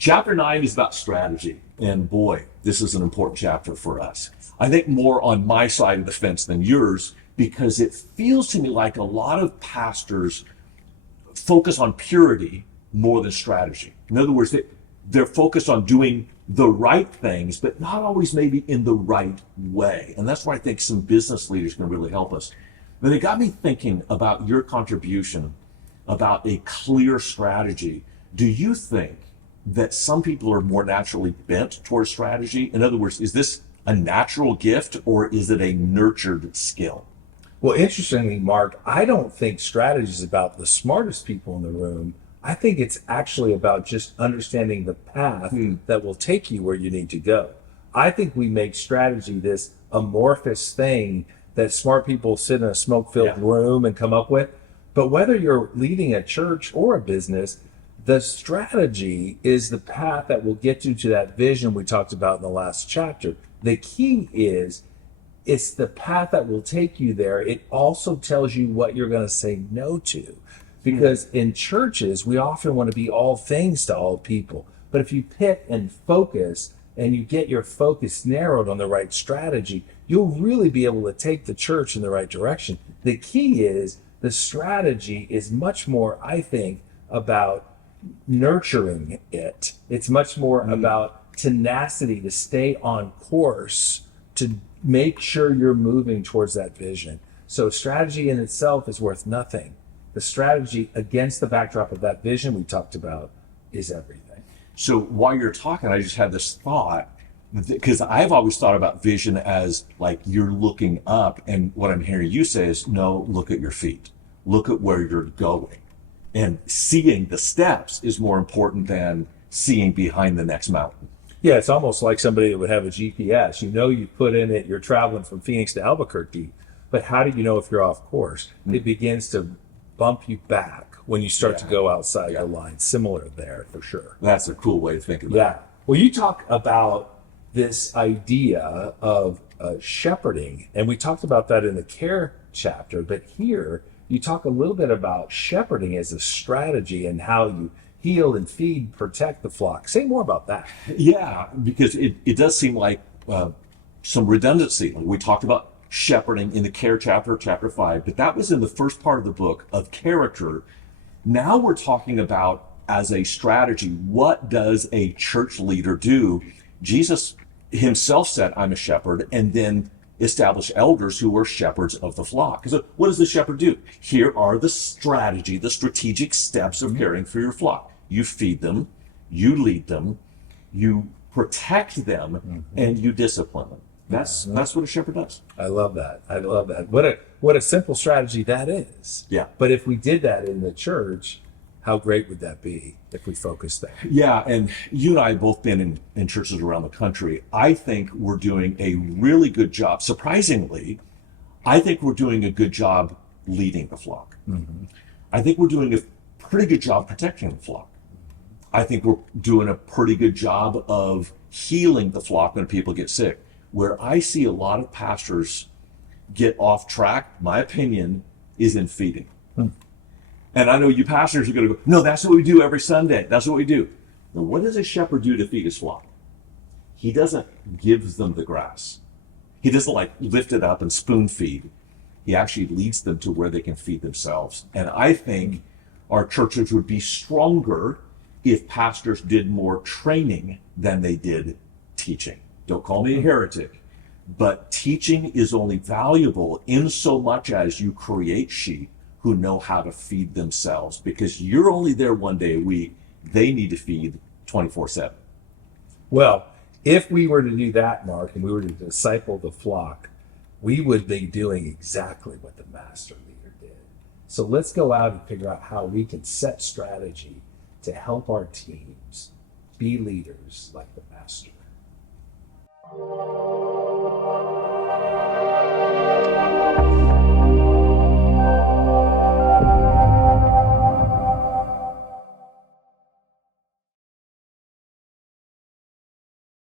Chapter 9 is about strategy. And boy, this is an important chapter for us. I think more on my side of the fence than yours, because it feels to me like a lot of pastors focus on purity more than strategy. In other words, they're focused on doing the right things, but not always maybe in the right way. And that's where I think some business leaders can really help us. But it got me thinking about your contribution about a clear strategy. Do you think that some people are more naturally bent towards strategy? In other words, is this a natural gift or is it a nurtured skill? Well, interestingly, Mark, I don't think strategy is about the smartest people in the room. I think it's actually about just understanding the path that will take you where you need to go. I think we make strategy this amorphous thing that smart people sit in a smoke-filled room and come up with. But whether you're leading a church or a business, the strategy is the path that will get you to that vision we talked about in the last chapter. The key is it's the path that will take you there. It also tells you what you're going to say no to. Because in churches, we often want to be all things to all people. But if you pick and focus and you get your focus narrowed on the right strategy, you'll really be able to take the church in the right direction. The key is the strategy is much more, I think, about nurturing it. It's much more about tenacity to stay on course, to make sure you're moving towards that vision. So strategy in itself is worth nothing. The strategy against the backdrop of that vision we talked about is everything. So while you're talking, I just had this thought, because I've always thought about vision as like you're looking up, and what I'm hearing you say is, no, look at your feet. Look at where you're going. And seeing the steps is more important than seeing behind the next mountain. Yeah, it's almost like somebody that would have a GPS. You know, you put in it, you're traveling from Phoenix to Albuquerque, but how do you know if you're off course? It begins to bump you back when you start to go outside the line. Similar there, for sure. That's a cool way to think about it. Yeah. Well, you talk about this idea of shepherding, and we talked about that in the care chapter, but here you talk a little bit about shepherding as a strategy and how you heal and feed, protect the flock. Say more about that. Yeah, because it does seem like some redundancy. We talked about shepherding in the care chapter, chapter 5, but that was in the first part of the book of character. Now we're talking about, as a strategy, what does a church leader do? Jesus himself said, I'm a shepherd, and then established elders who were shepherds of the flock. So what does the shepherd do? Here are the strategic steps of caring for your flock. You feed them, you lead them, you protect them, and you discipline them. That's what a shepherd does. I love that. I love that. What a simple strategy that is. Yeah. But if we did that in the church, how great would that be if we focused there? Yeah, and you and I have both been in churches around the country. I think we're doing a really good job. Surprisingly, I think we're doing a good job leading the flock. I think we're doing a pretty good job protecting the flock. I think we're doing a pretty good job of healing the flock when people get sick. Where I see a lot of pastors get off track, my opinion, is in feeding. And I know you pastors are going to go, no, that's what we do every Sunday. That's what we do. Now, what does a shepherd do to feed his flock? He doesn't give them the grass. He doesn't like lift it up and spoon feed. He actually leads them to where they can feed themselves. And I think our churches would be stronger if pastors did more training than they did teaching. Don't call me a heretic, but teaching is only valuable in so much as you create sheep who know how to feed themselves, because you're only there one day a week. They need to feed 24/7. Well, if we were to do that, Mark, and we were to disciple the flock, we would be doing exactly what the master leader did. So let's go out and figure out how we can set strategy to help our teams be leaders like the master.